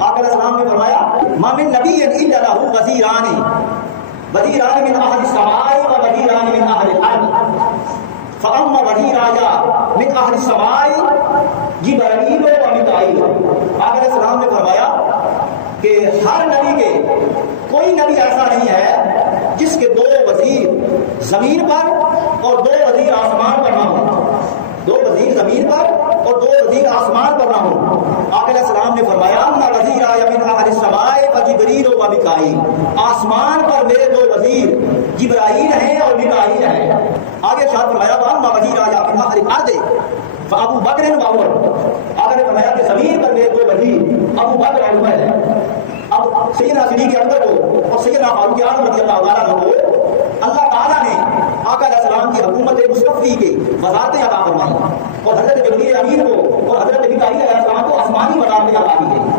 آقا علیہ السلام نے فرمایا ما من نبی الا له وزیران من اہل السماء و وزیران من اہل الارض فاما وزیرایا من اہل السماء جبرائیل و میکائیل۔ آقا علیہ السلام نے فرمایا کہ ہر نبی کے کوئی نبی ایسا نہیں ہے جس کے دو وزیر زمین پر اور دو وزیر آسمان پر نہ ہوں، دو وزیر زمین پر اور دو وزیر آسمان پر نہ ہوں۔ آقا علیہ السلام نے فرمایا اما وزیرایا من اہل السماء فجبریل و میکائیل، آسمان پر میرے دو وزیر جبرائیل ہیں اور میکائیل ہیں۔ آگے ارشاد فرمایا اما وزیرایا من اہل الارض فابو بکر و عمر، آقا نے فرمایا کہ زمین پر میرے دو وزیر ابو بکر اور عمر ہیں۔ اب سیدنا صدیق اکبر کو اور سیدنا فاروق اعظم رضی اللہ تعالیٰ عنہ کو اللہ تعالیٰ نے آقا علیہ السلام کی حکومت مصطفی کے وزارتیں عطا فرمائی، اور حضرت جبریل امین کو اور حضرت میکائیل علیہ السلام کو آسمانی وزارتیں عطا کی گئی۔